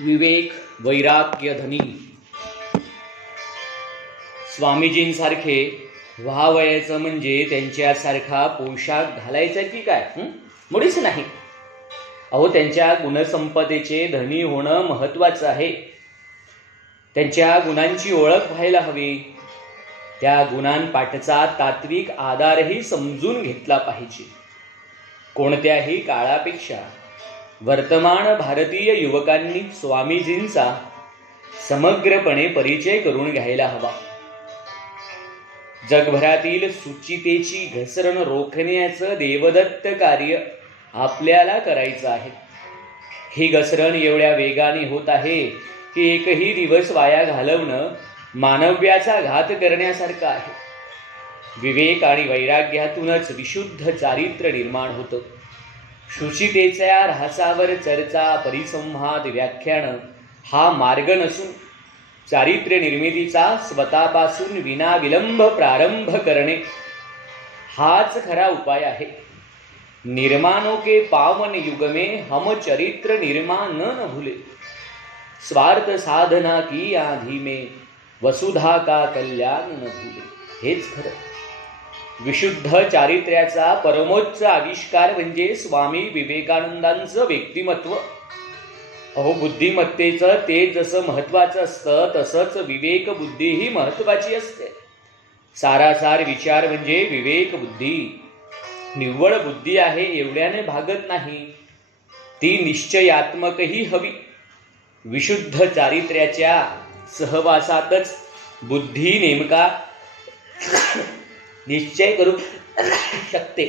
विवेक वैराग्य धनी स्वामीजींसारखे व्हावयाचं म्हणजे त्यांच्यासारखा पोशाख घालायचा की काय? मुळीच नाही. अहो, त्यांच्या गुणसंपदेचे धनी होणं महत्वाचं आहे. त्यांच्या गुणांची ओळख व्हायला हवी. त्या गुणांपाठचा तात्विक आधारही समजून घेतला पाहिजे. कोणत्याही काळापेक्षा वर्तमान भारतीय युवकांनी स्वामीजींचा समग्रपणे परिचय करून घ्यायला हवा. जगभरातील सुचितेची घसरण रोखण्याचं देवदत्त कार्य आपल्याला करायचं आहे. ही घसरण एवढ्या वेगाने होत आहे की एकही दिवस वाया घालवणं मानव्याचा घात करण्यासारखं आहे. विवेक आणि वैराग्यातूनच विशुद्ध चारित्र्य निर्माण होतं. शुचितेच्या ऱ्हासावर चर्चा, परिसंवाद, व्याख्यान हा मार्ग नसून चारित्र्य निर्मितीचा स्वतःपासून विनाविलंब प्रारंभ करणे हाच खरा उपाय आहे. निर्माणों के पावन युग में हम चरित्र निर्माण न भूले, स्वार्थ साधना की आधी में वसुधा का कल्याण न भूले. हेच खरं. विशुद्ध चारित्र्याचा परमोच्च आविष्कार म्हणजे स्वामी विवेकानंदांचं व्यक्तिमत्व. अहो, बुद्धिमत्तेचं ते जसं महत्वाचं असतं तसंच विवेक बुद्धीही महत्वाची असते. सारासार विचार म्हणजे विवेक बुद्धी. निव्वळ बुद्धी आहे एवढ्याने भागत नाही, ती निश्चयात्मकही हवी. विशुद्ध चारित्र्याच्या सहवासातच बुद्धी नेमका निश्चय करू शकते.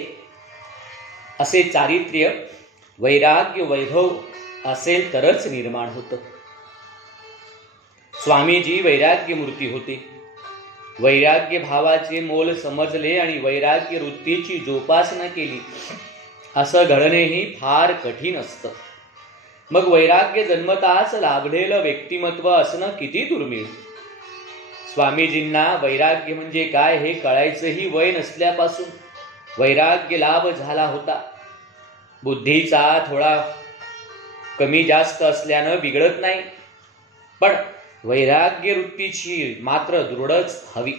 असे चारित्र्य वैराग्य वैभव असेल तरच निर्माण होतं. स्वामीजी वैराग्य मूर्ती होते. वैराग्य भावाचे मोल समजले आणि वैराग्य वृत्तीची जोपासना केली असं घडणेही फार कठीण असतं. मग वैराग्य जन्मताच लाभलेलं व्यक्तिमत्व असणं किती दुर्मिळ. स्वामीजींना वैराग्य म्हणजे काय हे कळायचंही वय नसल्यापासून वैराग्य लाभ झाला होता. बुद्धीचा थोडा कमी जास्त असल्यानं बिघडत नाही, पण वैराग्य वृत्तीची मात्र दृढच हवी.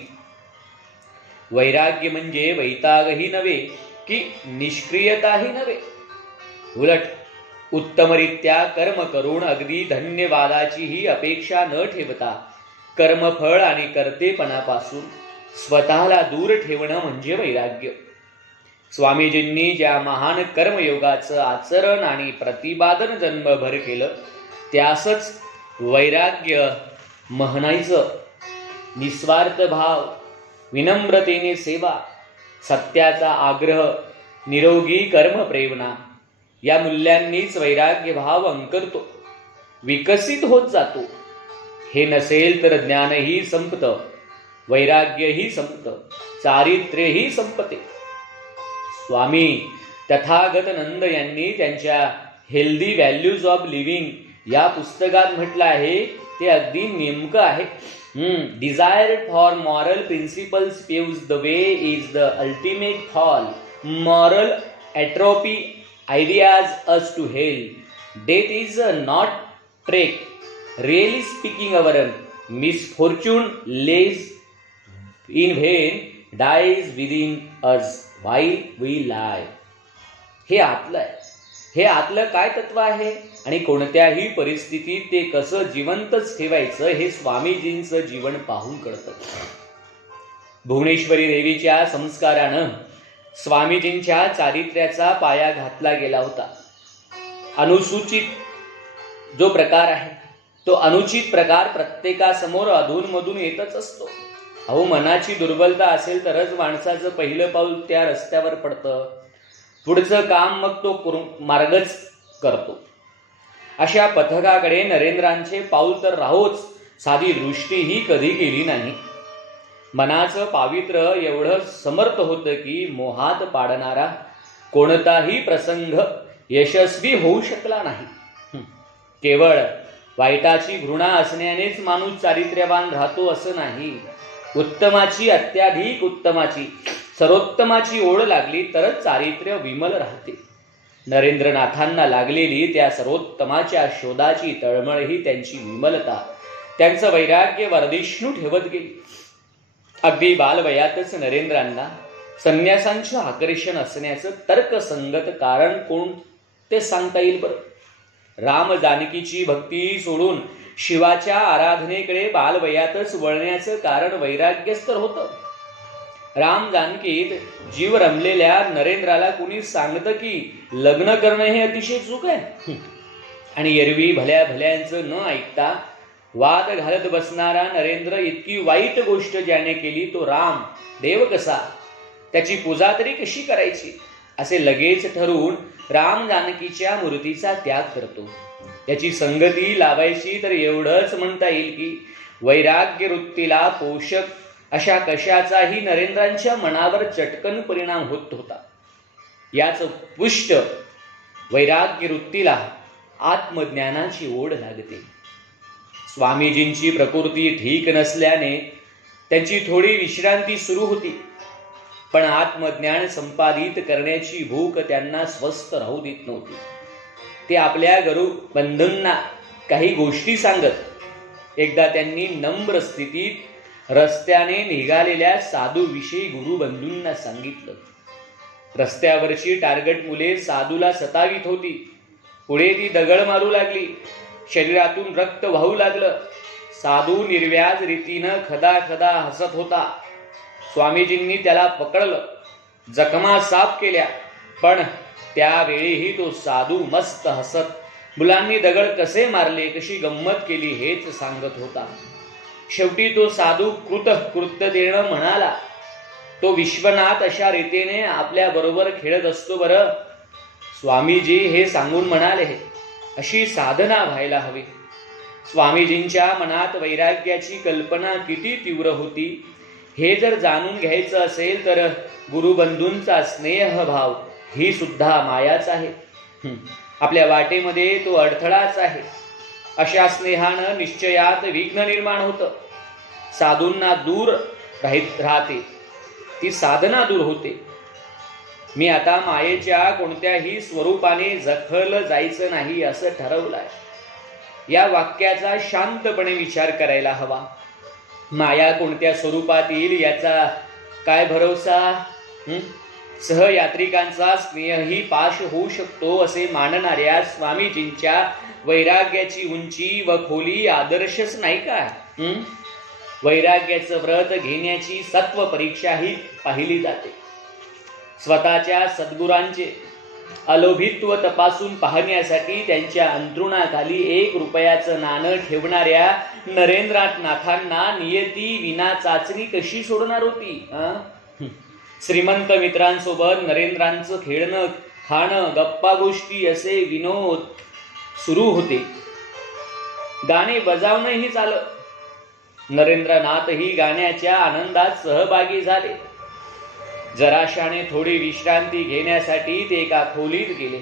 वैराग्य म्हणजे वैतागही नव्हे की निष्क्रियताही नव्हे. उलट उत्तमरित्या कर्म करून अगदी धन्यवादाचीही अपेक्षा न ठेवता कर्मफळ आणि कर्तेपणापासून स्वतःला दूर ठेवणं म्हणजे वैराग्य. स्वामीजींनी ज्या महान कर्मयोगाचं आचरण आणि प्रतिपादन जन्मभर केलं त्यासच वैराग्य म्हणायचं. निस्वार्थ भाव, विनम्रतेने सेवा, सत्याचा आग्रह, निरोगी कर्म प्रेरणा या मूल्यांनीच वैराग्य भाव अंकरतो, विकसित होत जातो. हे नसेल तर ज्ञानही संपतं, वैराग्यही संपतं, चारित्र्यही संपते. स्वामी तथागत नंद यांनी त्यांच्या हेल्दी व्हॅल्यूज ऑफ लिव्हिंग या पुस्तकात म्हटलं आहे ते अगदी नेमकं आहे. Desire for moral principles paves the way is the ultimate fall. Moral atrophy ideas us to hell. Death is not trek. Really speaking, our misfortune lays in vain, dies within us while we lie. हे आतलं काय तत्व आहे आणि कोणत्याही परिस्थितीत ते कसं जिवंतच ठेवायचं हे स्वामीजींचं जीवन पाहून कळतं. भुवनेश्वरी देवीच्या संस्कारानं स्वामीजींच्या चारित्र्याचा पाया घातला गेला होता. अनुसूचित जो प्रकार आहे तो अनुचित प्रकार प्रत्येकासमोर अधूनमधून येतच असतो. अहो, मनाची दुर्बलता असेल तरच माणसाचं पहिलं पाऊल त्या रस्त्यावर पडतं. पुढचं काम मग तो मार्गच करतो. अशा पथकाकडे नरेंद्रांचे पाऊल तर राहोच, साधी दृष्टीही कधी केली नाही. मनाचं पावित्र्य एवढं समर्थ होतं की मोहात पाडणारा कोणताही प्रसंग यशस्वी होऊ शकला नाही. केवळ वाईटाची घृणा असण्यानेच माणूस चारित्र्यवान राहतो असं नाही. उत्तमाची, अत्याधिक उत्तमाची, सर्वोत्तमाची ओढ लागली तरच चारित्र्य विमल राहते. नरेंद्रनाथांना लागलेली त्या सर्वोत्तमाच्या शोधाची तळमळही, त्यांची विमलता, त्यांचं वैराग्य वर्धिष्णू ठेवत गेली. अगदी बालवयातच नरेंद्रांना संन्यासांचं आकर्षण असण्याचं तर्कसंगत कारण कोण ते सांगता येईल बरं? राम जानकीची भक्ती सोडून शिवाच्या आराधनेकडे बालवयातच वळण्याचं कारण वैराग्यच तर होतं. राम जानकीत जीव रमलेल्या नरेंद्राला कुणी सांगतं की लग्न करणं हे अतिशय चूक आहे, आणि एरवी भल्या भल्यांचं न ऐकता वाद घालत बसणारा नरेंद्र इतकी वाईट गोष्ट ज्याने केली तो राम देव कसा, त्याची पूजा तरी कशी करायची, असे लगेच ठरवून राम जानकीच्या मूर्तीचा त्याग करतो. त्याची संगती लावायची तर एवढंच म्हणता येईल की वैराग्य वृत्तीला पोषक अशा कशाचाही नरेंद्रांच्या मनावर चटकन परिणाम होत होता. याच पुष्ट वैराग्य वृत्तीला आत्मज्ञानाची ओढ लागते. स्वामीजींची प्रकृती ठीक नसल्याने त्यांची थोडी विश्रांती सुरू होती, पण आत्मज्ञान संपादित करण्याची भूक त्यांना स्वस्थ राहू देत नव्हती. ते आपल्या गुरु बंधूंना काही गोष्टी सांगत एकदा त्यांनी नम्र स्थितीत रस्त्याने निघालेल्या साधूविषयी गुरुबंधूंना सांगितलं. रस्त्यावरची टार्गट मुले साधूला सतावीत होती. पुढे ती दगड मारू लागली. शरीरातून रक्त वाहू लागलं. साधू निर्व्याज रीतीनं खदा खदा हसत होता. स्वामीजींनी त्याला पकडलं, जखमा साफ केल्या, पण त्यावेळीही तो साधू मस्त हसत मुलांनी दगड कसे मारले, कशी गंमत केली हेच सांगत होता. शेवटी तो साधू कृतज्ञतेनं म्हणाला, तो विश्वनाथ अशा रीतीने आपल्या बरोबर खेळत असतो बरं. स्वामीजी हे सांगून म्हणाले, अशी साधना व्हायला हवी. स्वामीजींच्या मनात वैराग्याची कल्पना किती तीव्र होती हे जर जाणून घ्यायचं असेल तर गुरुबंधूंचा स्नेहभाव ही सुद्धा मायाच आहे. आपल्या वाटेमध्ये तो अडथळाच आहे. अशा स्नेहानं निश्चयात विघ्न निर्माण होतं. साधूंना दूर राहते ती साधना दूर होते. मी आता मायेच्या कोणत्याही स्वरूपाने जखल जायचं नाही असं ठरवलंय. या वाक्याचा शांतपणे विचार करायला हवा. माया कोणत्या स्वरूपात येईल याचा काय भरोसा? सहयात्रिकांचा स्नेहही पाश होऊ शकतो असे मानणाऱ्या स्वामीजींच्या वैराग्याची उंची व खोली आदर्शच नाही का? वैराग्याचं व्रत घेण्याची सत्व परीक्षाही पाहिली जाते. स्वतःच्या सद्गुरांचे अलोभित्व तपासून पाहण्यासाठी त्यांच्या अंतरुणाखाली 1 रुपयाचं नाणं ठेवणाऱ्या नरेंद्रनाथांना नियती विना चाचणी कशी सोडणार होती? श्रीमंत मित्रांसोबत नरेंद्रांचं खेळणं, खाणं, गप्पा गोष्टी असे विनोद सुरू होते. गाणे बजावणंही झालं. नरेंद्रनाथही गाण्याच्या आनंदात सहभागी झाले. जराशाने थोडी विश्रांती घेण्यासाठी ते एका खोलीत गेले.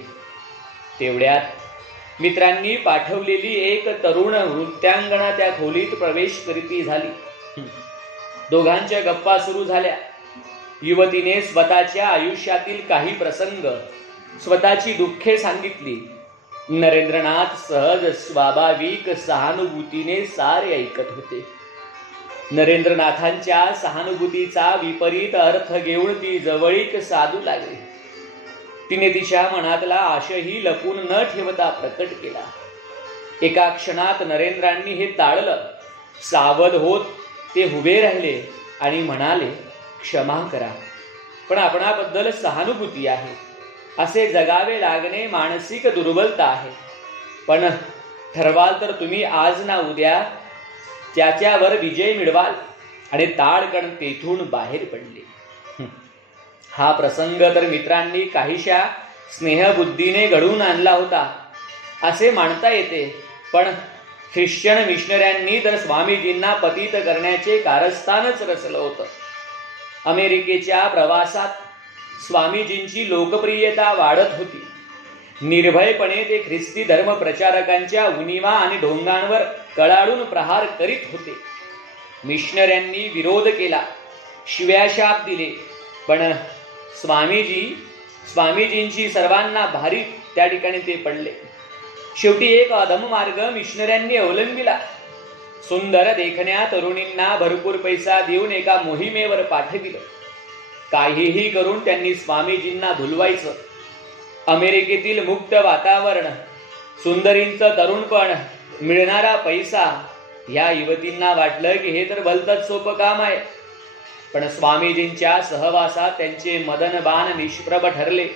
तेवढ्यात मित्रांनी पाठवलेली एक तरुण नृत्यांगना त्या खोलीत प्रवेश करीती झाली. दोघांच्या गप्पा सुरू झाल्या. युवतीने स्वतःच्या आयुष्यातील काही प्रसंग, स्वतःची दुःखे सांगितली. नरेंद्रनाथ सहज स्वाभाविक सहानुभूतीने सारे ऐकत होते. नरेंद्रनाथांच्या सहानुभूतीचा विपरीत अर्थ घेऊन ती जवळीक साधू लागली. तिने तिच्या मनातला आशही लपून न ठेवता प्रकट केला. एका क्षणात नरेंद्रांनी हे टाळलं. सावध होत ते उभे राहिले आणि म्हणाले, क्षमा करा, पण आपणाबद्दल सहानुभूती आहे. असे जगावे लागणे मानसिक दुर्बलता आहे. पण ठरवाल तर तुम्ही आज ना उद्या त्याच्यावर विजय मिळवाल. आणि ताडकन तेथून बाहेर पडले. हा प्रसंग तर मित्रांनी काहीशा स्नेहबुद्धीने घडवून आणला होता असे मानता येते. पण ख्रिश्चन मिशनऱ्यांनी तर स्वामीजींना पतित करण्याचे कारस्थानच रचलं होतं. अमेरिकेच्या प्रवासात स्वामीजींची लोकप्रियता वाढत होती. निर्भयपणे ते ख्रिस्ती धर्म प्रचारकांच्या उणिवा आणि ढोंगांवर कळाडून प्रहार करीत होते. मिशनऱ्यांनी विरोध केला, शिव्याशाप दिले, पण स्वामीजी स्वामीजींची सर्वांना भारी त्या ठिकाणी ते पडले. शेवटी एक अधम मार्ग मिशनऱ्यांनी अवलंबिला. सुंदर देखण्या तरुणींना भरपूर पैसा देऊन एका मोहिमेवर पाठविलं. काहीही करून त्यांनी स्वामीजींना भुलवायचं. अमेरिकेतील मुक्त वातावरण, सुंदरींचं तरुणपण, मिळणारा पैसा, या युवतींना वाटलं की हे तर भलतंच सोपं काम आहे. पण स्वामीजींच्या सहवासात त्यांचे मदनबाण निष्प्रभ ठरले.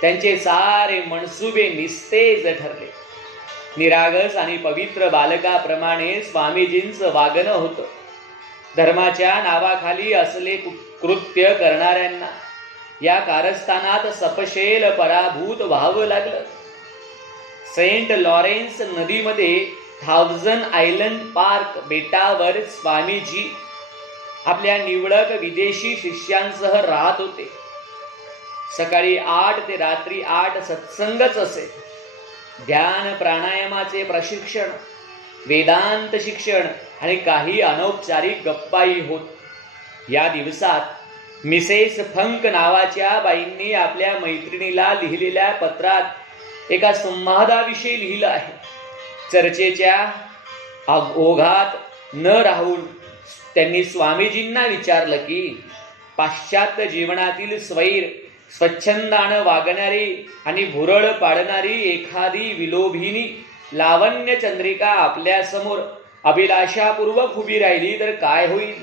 त्यांचे सारे मनसुबे निस्तेज ठरले. निरागस आणि पवित्र बालकाप्रमाणे स्वामीजींचं वागणं होतं. धर्माच्या नावाखाली असले कृत्य करणाऱ्यांना या कारस्थानात सपशेल पराभूत व्हावं लागलं. सेंट लॉरेन्स नदीमध्ये 1000 आयलंड पार्क बेटावर स्वामीजी आपल्या निवडक विदेशी शिष्यांसह राहत होते. सकाळी 8 ते रात्री 8 सत्संगच असे. ध्यान प्राणायामाचे प्रशिक्षण, वेदांत शिक्षण आणि काही अनौपचारिक गप्पाही होत. या दिवसात मिसेस फंक नावाच्या बाईंनी आपल्या मैत्रिणीला लिहिलेल्या पत्रात एका संवादाविषयी लिहिलं आहे. चर्चेच्या ओघात न राहून त्यांनी स्वामीजींना विचारलं की पाश्चात्य जीवनातील स्वैर, स्वच्छंदानं वागणारी आणि भुरळ पाडणारी एखादी विलोभिनी लावण्य चंद्रिका आपल्या समोर अभिलाषापूर्वक उभी राहिली तर काय होईल?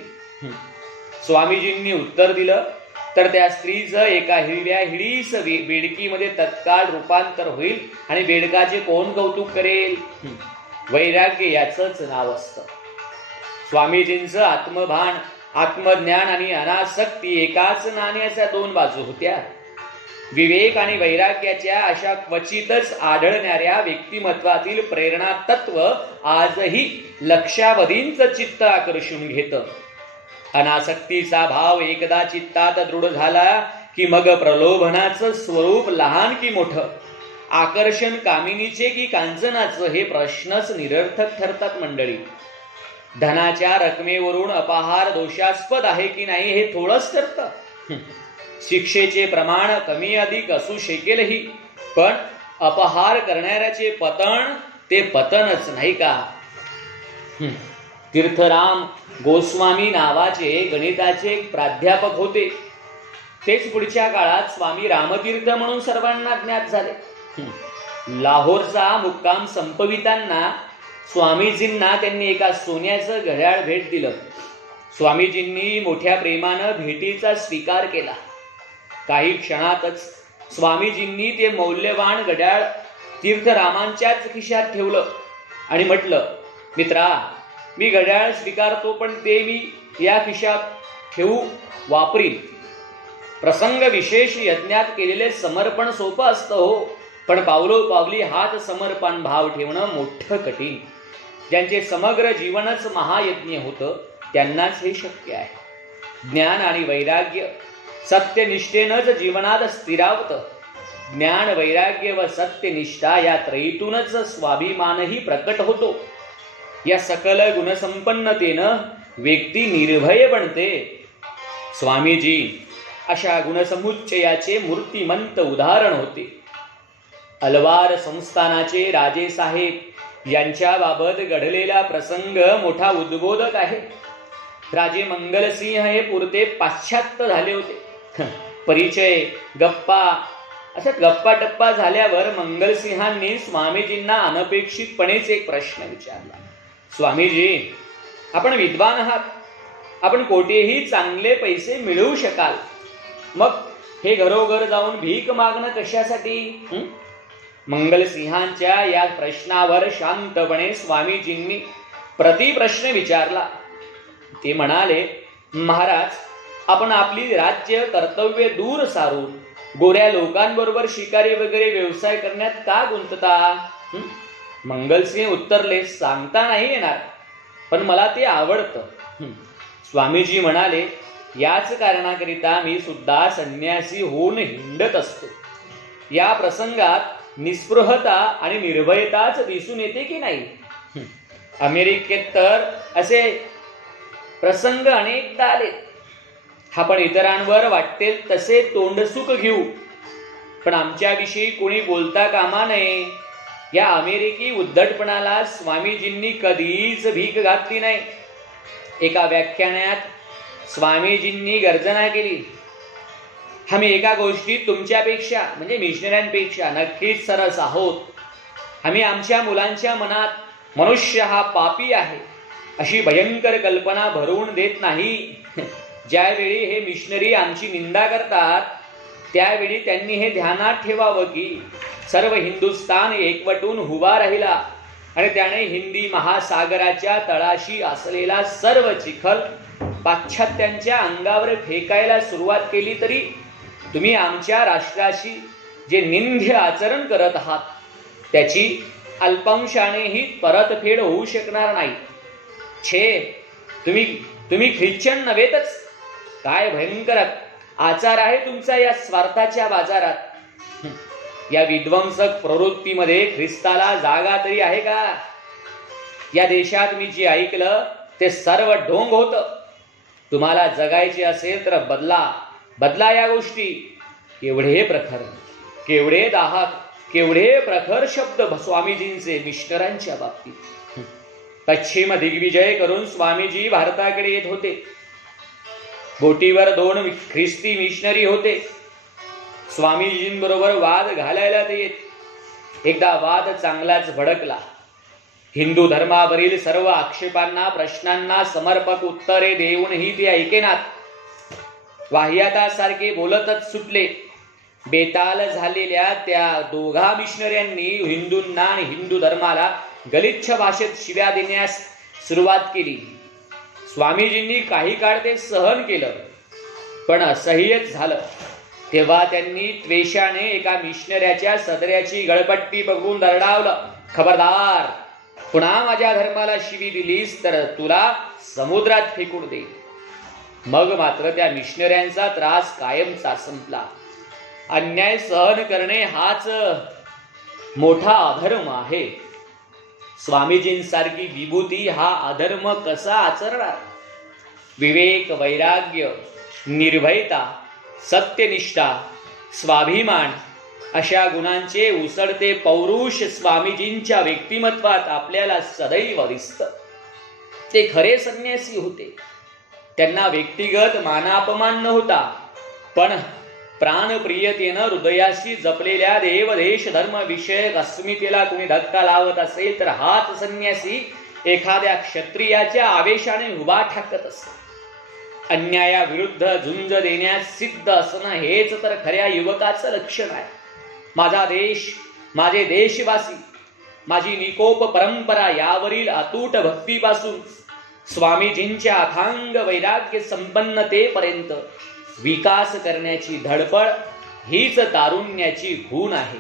स्वामीजींनी उत्तर दिलं तर त्या स्त्रीचं एका हिरव्या हिडीस बेडकीमध्ये तत्काळ रूपांतर होईल आणि बेडकाचे कोण कौतुक करेल? वैराग्य याचंच नाव असतं. स्वामीजींचं आत्मभान, आत्मज्ञान आणि अनासक्ती एकाच नाण्याच्या 2 बाजू होत्या. विवेक आणि वैराग्याच्या अशा क्वचितच आढळणाऱ्या व्यक्तिमत्वातील प्रेरणा तत्व आजही लक्षावधींचं चित्त आकर्षून घेतं. अनासक्तीचा भाव एकदा चित्तात दृढ झाला की मग प्रलोभनाचं स्वरूप लहान की मोठं, आकर्षण कामिनीचे की कांचनाचं हे प्रश्नच निरर्थक ठरतात. मंडळी, धनाच्या रकमेवरून अपहार दोषास्पद आहे की नाही हे थोडंच ठरतं. शिक्षेचे प्रमाण कमी अधिक असू शकेलही, पण अपहार करणाऱ्याचे पतन ते पतनच नाही का? तीर्थराम गोस्वामी नावाचे गणिताचे प्राध्यापक होते. तेच पुढच्या काळात स्वामी रामतीर्थ म्हणून सर्वांना ज्ञात झाले. लाहोरचा मुक्काम संपविताना स्वामीजींना त्यांनी एका सोन्याचं घड्याळ भेट दिलं. स्वामीजींनी मोठ्या प्रेमानं भेटीचा स्वीकार केला. काही क्षणातच स्वामीजींनी ते मौल्यवान घड्याळ तीर्थरामांच्याच खिशात ठेवलं आणि म्हटलं, मित्रा, मी घड्याळ स्वीकारतो, पण ते मी या खिशात ठेवू वापरीन. प्रसंग विशेष यज्ञात केलेले समर्पण सोपं असतं हो, पण पावलोपावली हात समर्पण भाव ठेवणं मोठं कठीण. ज्यांचे समग्र जीवनच महायज्ञ होतं त्यांनाच हे शक्य आहे. ज्ञान आणि वैराग्य सत्यनिष्ठेनंच जीवनात स्थिरावतं. ज्ञान, वैराग्य व सत्यनिष्ठा या त्रयीतूनच स्वाभिमानही प्रकट होतो. या सकल गुणसंपन्नतेनं व्यक्ती निर्भय बनते. स्वामीजी अशा गुणसमुच्चयाचे मूर्तिमंत उदाहरण होते. अलवार संस्थानाचे राजेसाहेब यांच्याबाबत घडलेला प्रसंग मोठा उद्बोधक आहे. राजे मंगलसिंह हे पुरते पाश्चात्य झाले होते. परिचय, गप्पा, अशा गप्पा टप्पा झाल्यावर मंगलसिंहांनी स्वामीजींना अनपेक्षितपणेच एक प्रश्न विचारला. स्वामीजी, आपण विद्वान आहात, आपण कोठेही चांगले पैसे मिळवू शकाल, मग हे घरोघर जाऊन भीक मागणं कशासाठी? मंगलसिंहांच्या या प्रश्नावर शांतपणे स्वामीजींनी प्रतिप्रश्न विचारला. ते म्हणाले, महाराज, आपण आपली राज्य कर्तव्य दूर सारून गोऱ्या लोकांबरोबर शिकारी वगैरे व्यवसाय करण्यात का गुंतता? मंगलसिंह उत्तरले, सांगता नाही येणार, पण मला ते आवडतं. स्वामीजी म्हणाले, याच कारणाकरिता मी सुद्धा संन्यासी होऊन हिंडत असतो. या प्रसंगात निस्पृहता आणि निर्भयताच दिसून येते की नाही? अमेरिकेत तर असे प्रसंग अनेकदा आले. आपण इतरांवर वाटेल तसे तोंडसुख घेऊ पण आमच्याविषयी कोणी बोलता कामा नये. या अमेरिकी उद्धटपणाला स्वामीजींनी कधीच भीक घातली नाही. एका व्याख्यानात स्वामीजींनी गर्जना केली, आम्ही एका गोष्टीत तुमच्यापेक्षा म्हणजे मिशनऱ्यांपेक्षा नक्कीच सरस आहोत. आम्ही आमच्या मुलांच्या मनात मनुष्य हा पापी आहे अशी भयंकर कल्पना भरवून देत नाही. ज्यावेळी हे मिशनरी आमची निंदा करतात त्यावेळी त्यांनी हे ध्यानात ठेवावं की सर्व हिंदुस्थान एकवटून उभा राहिला आणि त्याने हिंदी महासागराच्या तळाशी असलेला सर्व चिखल पाश्चात्यांच्या अंगावर फेकायला सुरुवात केली तरी तुम्ही आमच्या राष्ट्राशी जे निंद्य आचरण करत आहात त्याची अल्पांशानेही परतफेड होऊ शकणार नाही. तुम्ही ख्रिश्चन नव्हेतच. काय भयंकर आचार आहे तुमचा या स्वार्थाच्या बाजारात. या विध्वंसक प्रवृत्तीमध्ये ख्रिस्ताला जागा तरी आहे का? या देशात मी जे ऐकलं ते सर्व ढोंग होतं. तुम्हाला जगायचे असेल तर बदला या गोष्टी. केवढे प्रखर, केवढे दाहक, केवढे प्रखर शब्द स्वामीजींचे मिशनरांच्या बाबतीत. पश्चिम दिग्विजय करून स्वामीजी भारताकडे येत होते. बोटीवर 2 ख्रिस्ती मिशनरी होते. स्वामीजींबरोबर वाद घालायला ते येत. एकदा वाद चांगलाच भडकला. हिंदू धर्मावरील सर्व आक्षेपांना प्रश्नांना समर्पक उत्तरे देऊनही ते ऐकेनात. वाह्यातासारखे बोलतच सुटले. बेताल झालेल्या त्या दोघा मिशनऱ्यांनी हिंदूंना आणि हिंदू धर्माला गलिच्छ भाषेत शिव्या देण्यास सुरुवात केली. स्वामीजींनी काही काळ ते सहन केलं, पण असह्यच झालं. तेव्हा त्यांनी त्वेषाने एका मिशनऱ्याच्या सदऱ्याची गळपट्टी बघून दरडावलं, खबरदार, पुन्हा माझ्या धर्माला शिवी दिलीस तर तुला समुद्रात फेकून दे. मग मात्र त्या मिशनऱ्यांचा त्रास कायमचा संपला. अन्याय सहन करणे हाच मोठा अधर्म आहे. स्वामीजींसारखी विभूती हा अधर्म कसा आचरणार? विवेक, वैराग्य, निर्भयता, सत्यनिष्ठा, स्वाभिमान अशा गुणांचे उसळते पौरुष स्वामीजींच्या व्यक्तिमत्वात आपल्याला सदैव दिसतं. ते खरे संन्यासी होते. त्यांना व्यक्तिगत मानापमान नव्हता, पण प्राणप्रियतेनं हृदयाशी जपलेल्या देव देश धर्म विषयक अस्मितेला कोणी धक्का लावत असेल तर हाच संन्यासी एखाद्या क्षत्रियाच्या आवेशाने उभा ठाकत असतो. अन्यायाविरुद्ध झुंज देण्यास सिद्ध असणं हेच तर खऱ्या युवकाचं लक्षण आहे. माझा देश, माझे देशवासी, माझी निकोप परंपरा यावरील अतूट भक्तीपासून स्वामीजींच्या अथांग वैराग्य संपन्नतेपर्यंत विकास करण्याची धडपड हीच तारुण्याची खूण आहे.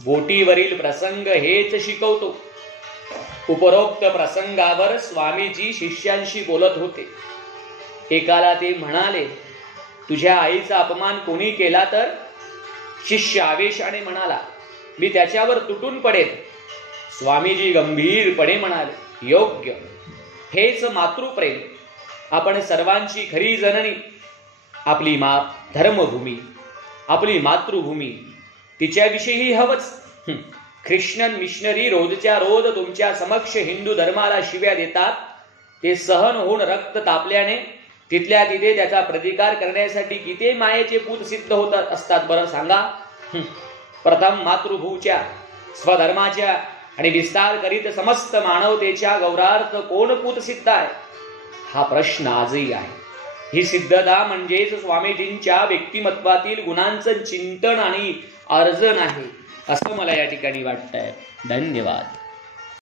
बोटीवरील प्रसंग हेच शिकवतो. उपरोक्त प्रसंगावर स्वामीजी शिष्यांशी बोलत होते. एकाला ते म्हणाले, तुझ्या आईचा अपमान कोणी केला तर? शिष्य आवेशाने म्हणाला, मी त्याच्यावर तुटून पडेल. स्वामीजी गंभीरपणे म्हणाले, योग्य, हेच मातृप्रेम. आपण सर्वांची खरी जननी, आपली धर्मभूमी, आपली मातृभूमी, तिच्याविषयी हवंच. ख्रिश्चन मिशनरी रोजच्या रोज तुमच्या समक्ष हिंदू धर्माला शिव्या देतात. ते सहन होऊन रक्त तापल्याने तिथल्या तिथे त्याचा प्रतिकार करण्यासाठी किती मायेचे पूत सिद्ध होत असतात बरं सांगा. प्रथम मातृभूच्या, स्वधर्माच्या आणि विस्तार करीत समस्त मानवतेच्या गौरवार्थ कोण पूत सिद्ध आहे? हा प्रश्न आजही आहे. ही सिद्धता म्हणजेच स्वामीजींच्या व्यक्तिमत्वातील गुणांचं चिंतन आणि अर्जन आहे असं मला या ठिकाणी वाटतंय. धन्यवाद.